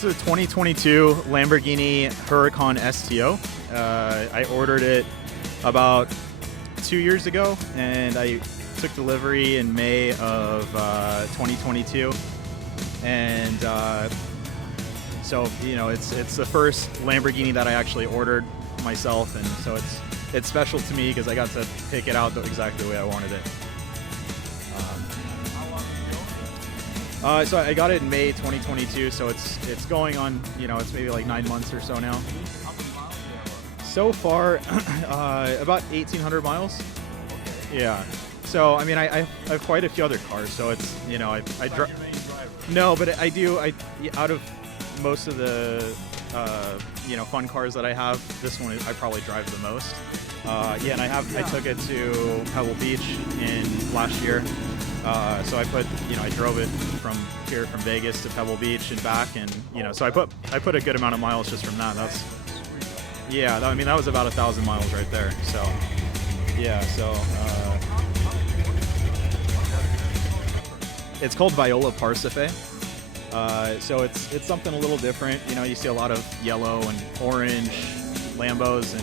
This is a 2022 Lamborghini Huracan STO. I ordered it about 2 years ago, and I took delivery in May of 2022. And so, you know, it's the first Lamborghini that I actually ordered myself, and so it's special to me because I got to pick it out exactly the way I wanted it. So I got it in May 2022, so it's going on, you know, it's maybe like 9 months or so now. So far, about 1,800 miles. Yeah. So I mean, I have quite a few other cars, so it's, you know, I drive. No, but I out of most of the you know, fun cars that I have, this one I probably drive the most. Yeah, and I took it to Pebble Beach in last year. So I drove it from Vegas to Pebble Beach and back, and, you know, so I put a good amount of miles just from that. I mean, that was about 1,000 miles right there. So yeah, so it's called Viola Parsife. So it's something a little different. You know, you see a lot of yellow and orange Lambos, and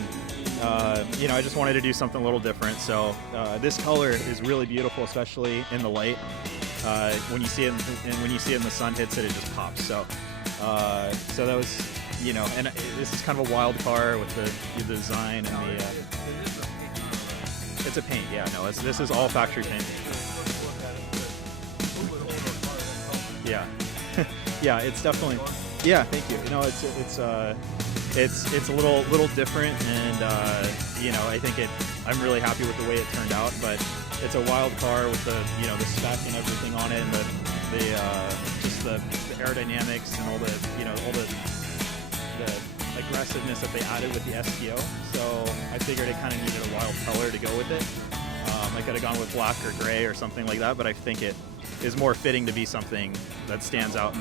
you know, I just wanted to do something a little different. So this color is really beautiful, especially in the light. When you see it, when you see it in the sun hits it, it just pops. So so that was, you know, and this is kind of a wild car with the design and the. It's a paint, yeah. No, this is all factory paint. Yeah, yeah. It's definitely. Yeah, thank you. You know, it's a little different, and you know, I think I'm really happy with the way it turned out. But it's a wild car with the, you know, the spec and everything on it, and just the aerodynamics and all the, you know, all the aggressiveness that they added with the STO. So I figured it kind of needed a wild color to go with it. I could have gone with black or gray or something like that, but I think it is more fitting to be something that stands out.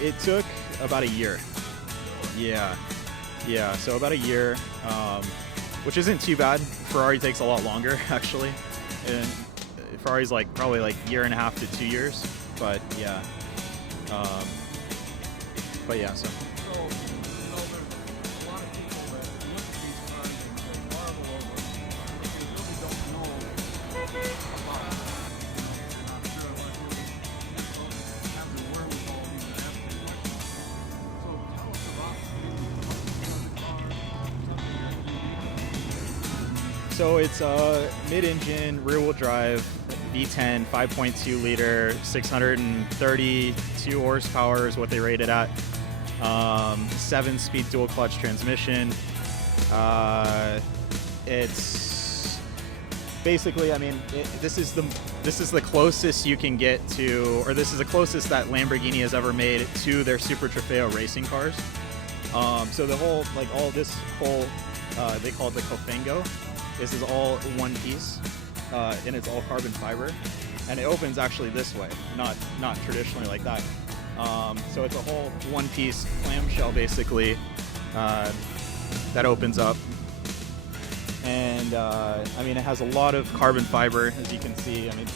It took about a year. Yeah, so about a year, which isn't too bad. Ferrari takes a lot longer, actually, and Ferrari's like probably like 1.5 to 2 years. But yeah, so. So it's a mid-engine, rear-wheel drive, V10, 5.2 liter, 632 horsepower is what they rated at. 7-speed dual clutch transmission. It's basically, I mean, this is the closest you can get to, or this is the closest that Lamborghini has ever made to their Super Trofeo racing cars. So the whole, like all this whole, they call it the Cofango. This is all one piece, and it's all carbon fiber, and it opens actually this way, not traditionally like that. So it's a whole one-piece clamshell basically that opens up, and I mean, it has a lot of carbon fiber, as you can see. I mean,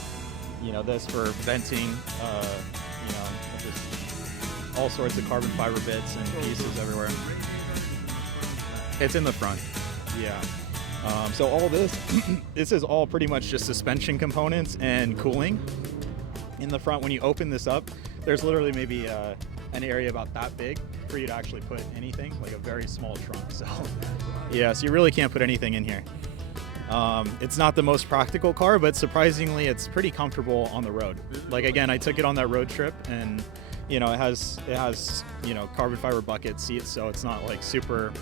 you know, this for venting, you know, just all sorts of carbon fiber bits and pieces everywhere. It's in the front, yeah. So all this is all pretty much just suspension components and cooling. In the front, when you open this up, there's literally maybe an area about that big for you to actually put anything, like a very small trunk. So yeah, so you really can't put anything in here. It's not the most practical car, but surprisingly, it's pretty comfortable on the road. Like, again, I took it on that road trip, and, you know, it has you know, carbon fiber bucket seats, so it's not like super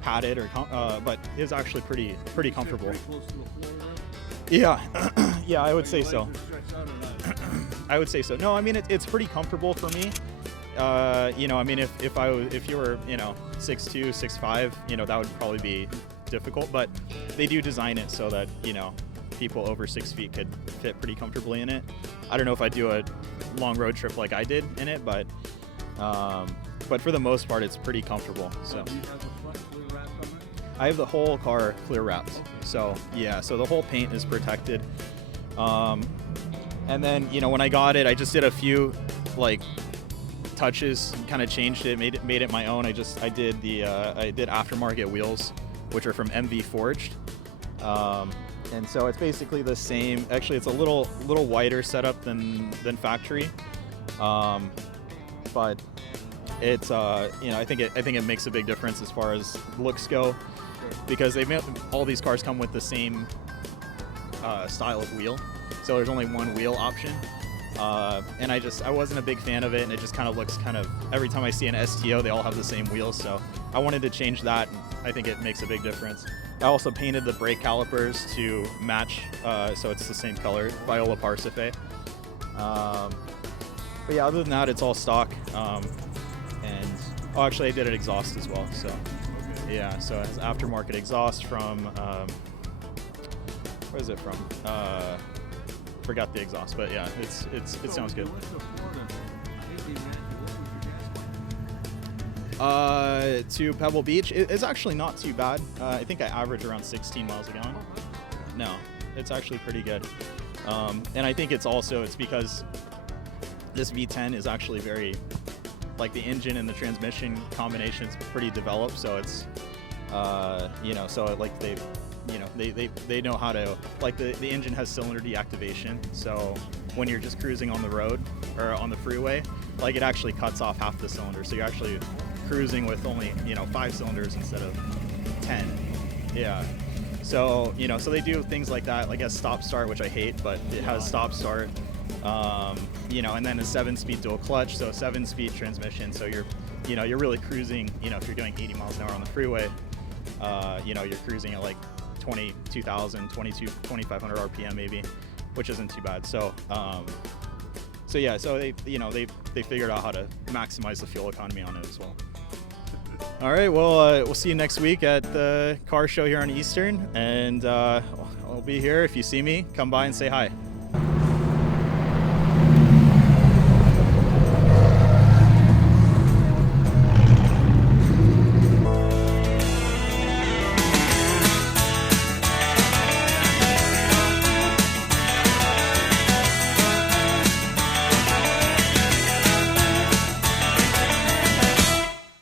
padded or but it's actually pretty comfortable. Yeah. Yeah, I would say so. I would say so. No, I mean, it's pretty comfortable for me. You know, I mean, if you were, you know, 6'2", 6'5", you know, that would probably be difficult, but they do design it so that, you know, people over 6 feet could fit pretty comfortably in it. I don't know if I'd do a long road trip like I did in it, but for the most part, it's pretty comfortable. So I have the whole car clear wrapped. So yeah, so the whole paint is protected. And then, you know, when I got it, I just did a few like touches, kind of changed it, made it my own. I did aftermarket wheels, which are from MV Forged. And so it's basically the same. Actually, it's a little wider setup than factory, but it's you know, I think it makes a big difference as far as looks go, because all these cars come with the same style of wheel, so there's only one wheel option. And I wasn't a big fan of it, and it just kind of looks every time I see an STO, they all have the same wheels, so I wanted to change that, and I think it makes a big difference. I also painted the brake calipers to match, so it's the same color, Viola Parsife. But yeah, other than that, it's all stock. And actually I did an exhaust as well, so yeah, so it's aftermarket exhaust from, where is it from? Forgot the exhaust, but yeah, it sounds good. To Pebble Beach, it's actually not too bad. I think I average around 16 miles a gallon. No, it's actually pretty good. And I think it's because this V10 is actually very, like, the engine and the transmission combination is pretty developed, so it's, you know, so like they know how to, like, the engine has cylinder deactivation, so when you're just cruising on the road or on the freeway, like, it actually cuts off half the cylinder, so you're actually cruising with only, you know, 5 cylinders instead of 10. Yeah. So, you know, so they do things like that, like a stop start, which I hate, but it has stop start. You know, and then a 7-speed dual clutch, so a 7-speed transmission. So you're really cruising. You know, if you're doing 80 miles an hour on the freeway, you know, you're cruising at like 22,000, 2,500 RPM maybe, which isn't too bad. So, so yeah, so they figured out how to maximize the fuel economy on it as well. All right, well, we'll see you next week at the car show here on Eastern, and I'll be here. If you see me, come by and say hi.